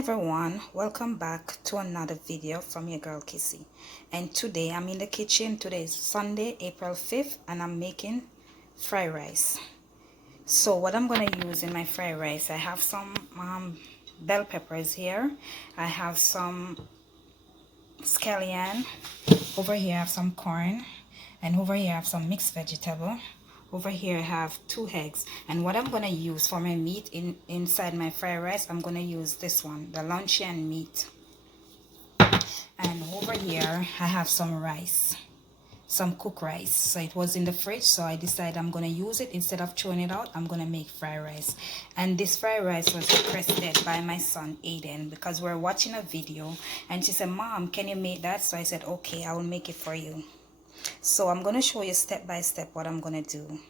everyone, welcome back to another video from your girl Kissy. And today I'm in the kitchen. Today is Sunday, April 5th, and I'm making fried rice. So what I'm going to use in my fried rice, I have some bell peppers here. I have some scallion. Over here I have some corn, and over here I have some mixed vegetable. Over here I have 2 eggs, and what I'm going to use for my meat inside my fried rice, I'm going to use this one, the luncheon meat. And over here I have some rice, some cooked rice. So it was in the fridge, so I decided I'm going to use it. Instead of throwing it out, I'm going to make fried rice. And this fried rice was requested by my son Aiden, because we're watching a video and she said, "Mom, can you make that?" So I said, okay, I will make it for you. So I'm going to show you step by step what I'm going to do.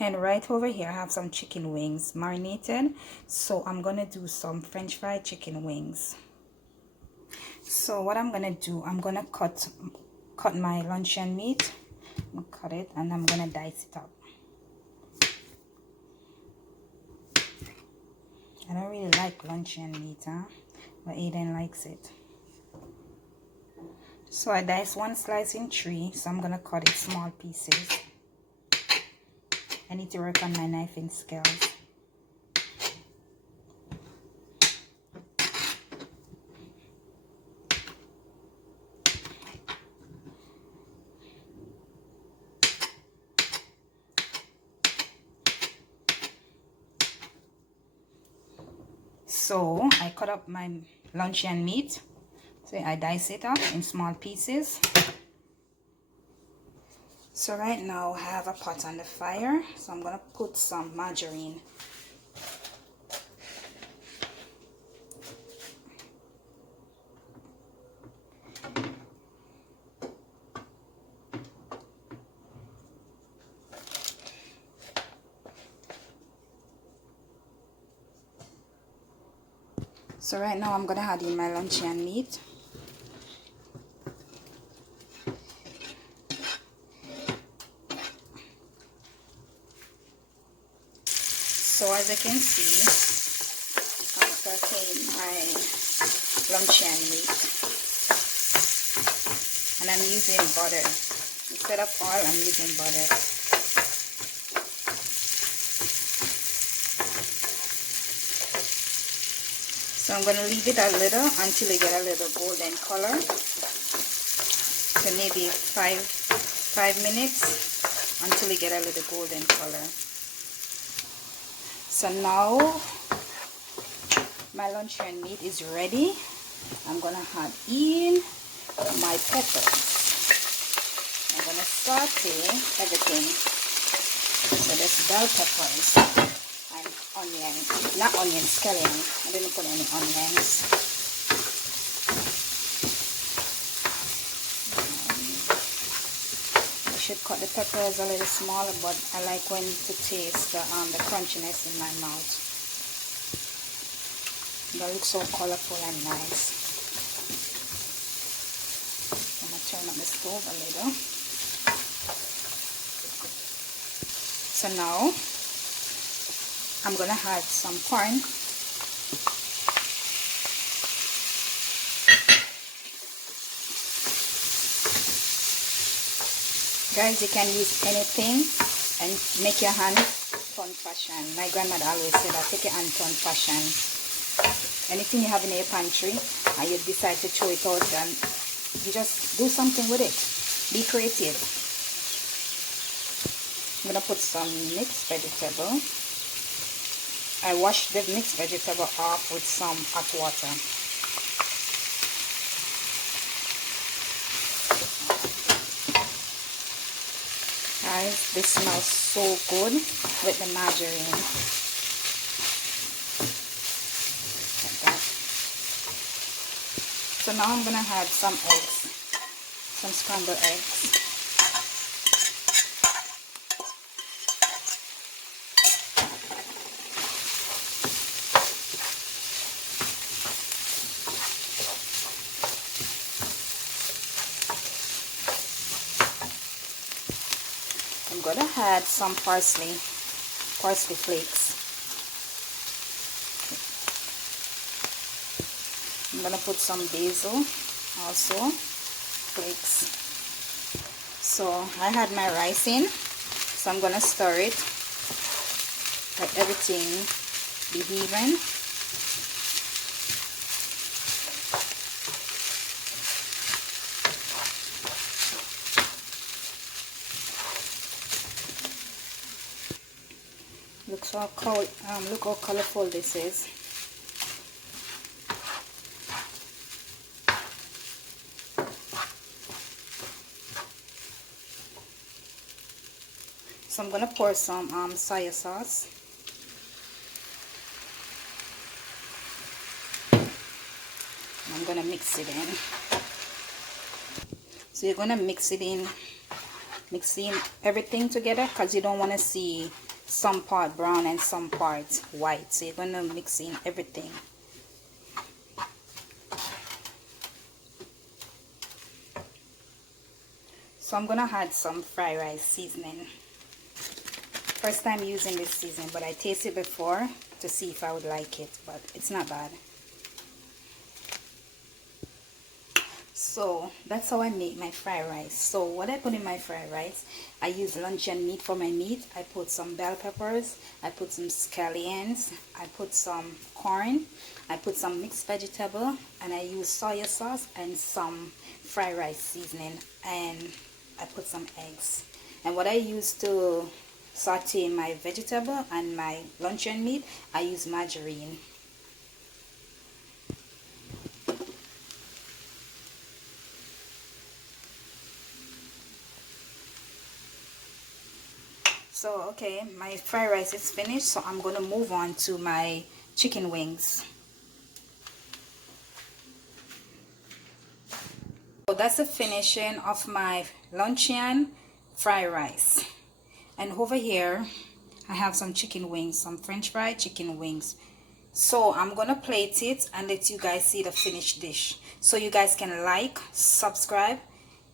And right over here I have some chicken wings marinated. So I'm going to do some French fried chicken wings. So what I'm going to do, I'm going to cut my luncheon meat. I'm going to cut it and I'm going to dice it up. I don't really like luncheon meat, but Aiden likes it. So I diced 1 slice in 3, so I'm going to cut it small pieces. I need to work on my knifing skills. So I cut up my luncheon meat. So I dice it up in small pieces. So right now I have a pot on the fire. So I'm going to put some margarine. So right now I'm going to add in my luncheon meat. So as you can see, I'm sauteing my luncheon meat. And I'm using butter. Instead of oil, I'm using butter. So I'm going to leave it a little until it get a little golden color. So maybe 5 minutes until it get a little golden color. So now my luncheon meat is ready. I'm going to add in my peppers. I'm going to saute everything. So there's bell peppers and onion, not onion, scallion. I didn't put any onions. I should cut the peppers a little smaller, but I like when to taste the crunchiness in my mouth. That looks so colorful and nice. I'm going to turn up the stove a little. So now I'm going to add some corn. Guys, you can use anything and make your hand turn fashion. My grandmother always said that, take your hand turn fashion. Anything you have in your pantry and you decide to throw it out, then you just do something with it. Be creative. I'm going to put some mixed vegetable. I wash the mixed vegetable off with some hot water. Guys, this smells so good with the margarine. Like that. So now I'm going to add some eggs, some scrambled eggs. I'm going to add some parsley flakes. I'm gonna put some basil also, flakes. So I had my rice in, so I'm gonna stir it, let everything be even. Look how colorful this is. So I'm gonna pour some soy sauce. I'm gonna mix it in. So you're gonna mix in everything together, because you don't want to see some part brown and some part white. So you're gonna mix in everything. So I'm gonna add some fried rice seasoning. First time using this seasoning, but I tasted it before to see if I would like it, but it's not bad. So that's how I make my fried rice. So what I put in my fried rice, I use luncheon meat for my meat. I put some bell peppers, I put some scallions, I put some corn, I put some mixed vegetable, and I use soy sauce and some fried rice seasoning, and I put some eggs. And what I use to saute my vegetable and my luncheon meat, I use margarine. So okay, my fried rice is finished, so I'm gonna move on to my chicken wings. So that's the finishing of my luncheon fried rice. And over here I have some chicken wings, some french fried chicken wings. So I'm gonna plate it and let you guys see the finished dish, so you guys can like, subscribe,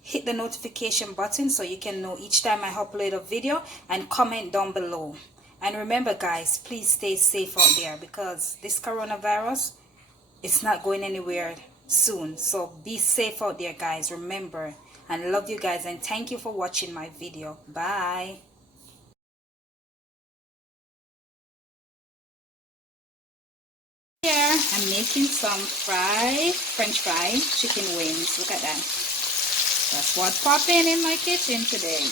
hit the notification button so you can know each time I upload a video, and comment down below. And remember guys, please stay safe out there, because this coronavirus, it's not going anywhere soon. So be safe out there guys, remember. And love you guys, and thank you for watching my video. Bye. Here I'm making some french fried chicken wings. Look at that. That's what's popping in my kitchen today.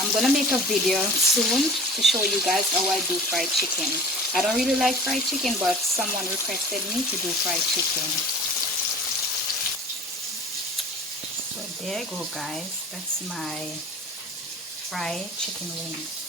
I'm gonna make a video soon to show you guys how I do fried chicken. I don't really like fried chicken, but someone requested me to do fried chicken. So there you go guys, that's my fried chicken wings.